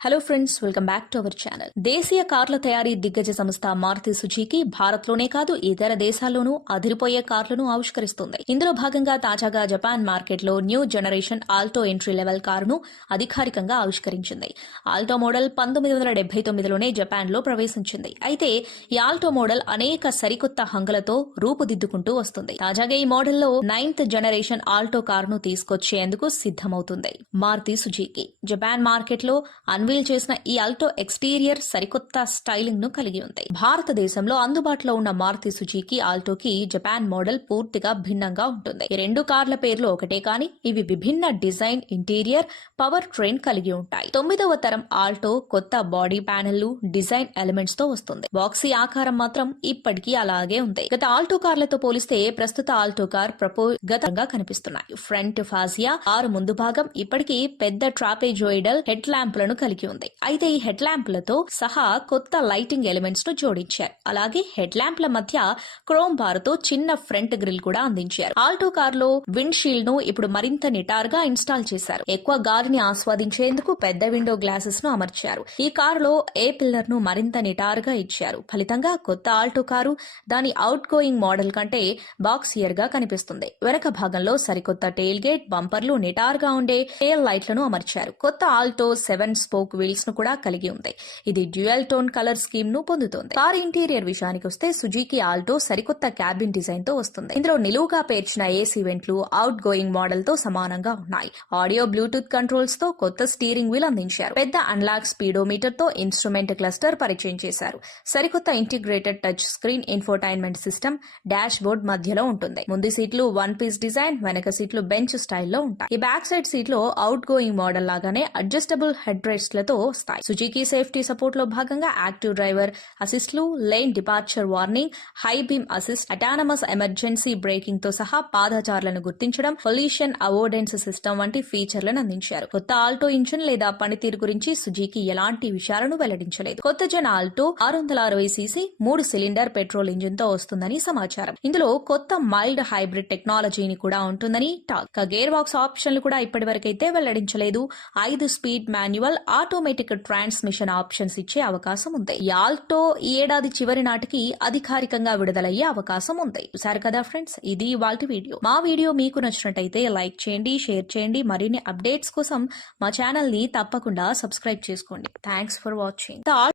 Hello friends welcome back to our channel దేశీయ కార్ల తయారీ దిగ్గజ సంస్థ మారుతి సుజుకి భారత్లోనే కాదు ఇతర దేశాల్లోనూ అదిరిపోయే కార్లను ఆవిష్కరిస్తుంది. ఇందులో భాగంగా తాజాగా జపాన్ మార్కెట్లో new generation Alto entry level కారును అధికారికంగా ఆవిష్కరించింది. ఆల్టో మోడల్ పంతొమ్మిది వందల డెబ్బై తొమ్మిదిలోనే జపాన్లో ప్రవేశించింది. అయితే ఈ ఆల్టో మోడల్ అనేక సరికొత్త హంగులతో రూపుదిద్దుకుంటూ వస్తుంది. తాజాగా ఈ మోడల్లో నైన్త్ జనరేషన్ ఆల్టో కారును తీసుకొచ్చేందుకు సిద్ధమవుతుంది. మారుతి సుజుకి. జపాన్ మార్కెట్లో అన్వీల్ చేసిన ఈ ఆల్టో ఎక్స్టీరియర్ సరికొత్త స్టైలింగ్ను కలిగి ఉంది. భారతదేశంలో అందుబాటులో ఉన్న మారుతి సుజుకి ఆల్టోకి జపాన్ మోడల్ పూర్తిగా భిన్నంగా ఉంటుంది. ఈ రెండు కార్ల పేర్లు ఒకటే కానీ ఇవి విభిన్న డిజైన్ ఇంటీరియర్ పవర్ ట్రైన్ కలిగి ఉంటాయి. తొమ్మిదవ తరం ఆల్టో కొత్త బాడీ ప్యానెల్లు డిజైన్ ఎలిమెంట్స్తో వస్తుంది. బాక్సీ ఆకారం మాత్రం ఇప్పటికీ అలాగే ఉంది. గత ఆల్టో కార్లతో పోలిస్తే ప్రస్తుత ఆల్టో కార్ ప్రపోగతంగా కనిపిస్తున్నాయి. ఫ్రంట్ ఫాజియా ఆరు ముందు భాగం ఇప్పటికీ పెద్ద ట్రాపెజోయిడల్ హెడ్ ల్యాంపులను కలిగి ఉంది. అయితే ఈ హెడ్ ల్యాంపులతో సహా కొత్త లైటింగ్ ఎలిమెంట్స్ను జోడించారు. అలాగే హెడ్ ల్యాంప్ల మధ్య క్రోమ్ బార్తో చిన్న ఫ్రంట్ గ్రిల్ కూడా అందించారు. ఆల్టో కార్లో విండ్ షీల్డ్ను ఇప్పుడు మరింత నిటారుగా ఇన్స్టాల్ చేశారు. ఎక్కువ గాలిని ఆస్వాదించేందుకు పెద్ద విండో గ్లాసెస్ను అమర్చారు. ఈ కారులో ఏ పిల్లర్ను మరింత నిటారుగా ఇచ్చారు? ఫలితంగా కొత్త ఆల్టో కారు దాని అవుట్ గోయింగ్ మోడల్ కంటే బాక్సియర్గా కనిపిస్తుంది. వెనక భాగంలో సరికొత్త టెయిల్ గేట్ బంపర్లు నిటారుగా ఉండే టెయిల్ లైట్లను అమర్చారు. కొత్త ఆల్టో సెవెన్ స్పోక్ వీల్స్ను కూడా కలిగి ఉంది. ఇది డ్యూయల్ టోన్ కలర్ స్కీమ్ను పొందుతుంది. కార్ ఇంటీరియర్ విషయానికి వస్తే సుజీకి ఆల్టో సరికొత్త క్యాబిన్ డిజైన్తో వస్తుంది. ఇందులో నిలువుగా పేర్చిన ఏసీ వెంట్లు అవుట్ గోయింగ్ మోడల్తో సమానంగా ఉన్నాయి. ఆడియో బ్లూటూత్ కంట్రోల్స్తో కొత్త స్టీరింగ్ వీల్ అందించారు. పెద్ద అన్లాక్ స్పీడోమీటర్తో ఇన్స్ట్రుమెంట్ క్లస్టర్ పరిచయం చేశారు. సరికొత్త integrated touch screen infotainment system dashboard మధ్యలో ఉంటుంది. ముందు సీట్లు వన్ పీస్ డిజైన్ వెనక సీట్లు బెంచ్ స్టైల్లో ఉంటాయి. ఈ బ్యాక్ సైడ్ సీట్లో అవుట్ గోయింగ్ మోడల్ లాగానే అడ్జస్టబుల్ హెడ్ రెస్ట్ లతో వస్తాయి సుజుకి సేఫ్టీ సపోర్ట్లో భాగంగా active driver అసిస్ట్లు lane departure warning high beam assist autonomous emergency బ్రేకింగ్తో సహా పాదచారులను గుర్తించడం పొల్యూషన్ అవోర్డెన్స్ సిస్టమ్ వంటి ఫీచర్లను అందించారు. కొత్త ఆల్టో ఇంజిన్ లేదా పనితీరు గురించి సుజీకి ఎలాంటి విషయాలను వెల్లడించలేదు. కొత్త జన ఆల్టో ఆరు వందల అరవై సీసీ మూడు సిలిండర్ పెట్రోల్ ఇంజిన్తో వస్తుందని సమాచారం. ఇందులో కొత్త మైల్డ్ హైబ్రిడ్ టెక్నాలజీని కూడా ఉంటుందని టాక్. గేర్ బాక్స్ ఆప్షన్లు కూడా ఇప్పటివరకైతే వెల్లడించలేదు. ఐదు speed manual automatic transmission options ఇచ్చే అవకాశం ఉంది. ఆల్టో ఈ ఏడాది చివరి నాటికి అధికారికంగా విడుదలయ్యే అవకాశం ఉంది. చూసారు కదా ఫ్రెండ్స్? ఇది ఇవాళ వీడియో. మా వీడియో మీకు నచ్చినట్టయితే లైక్ చేయండి షేర్ చేయండి. మరిన్ని అప్డేట్స్ కోసం మా ఛానల్ని తప్పకుండా సబ్స్క్రైబ్ చేసుకోండి. Thanks for watching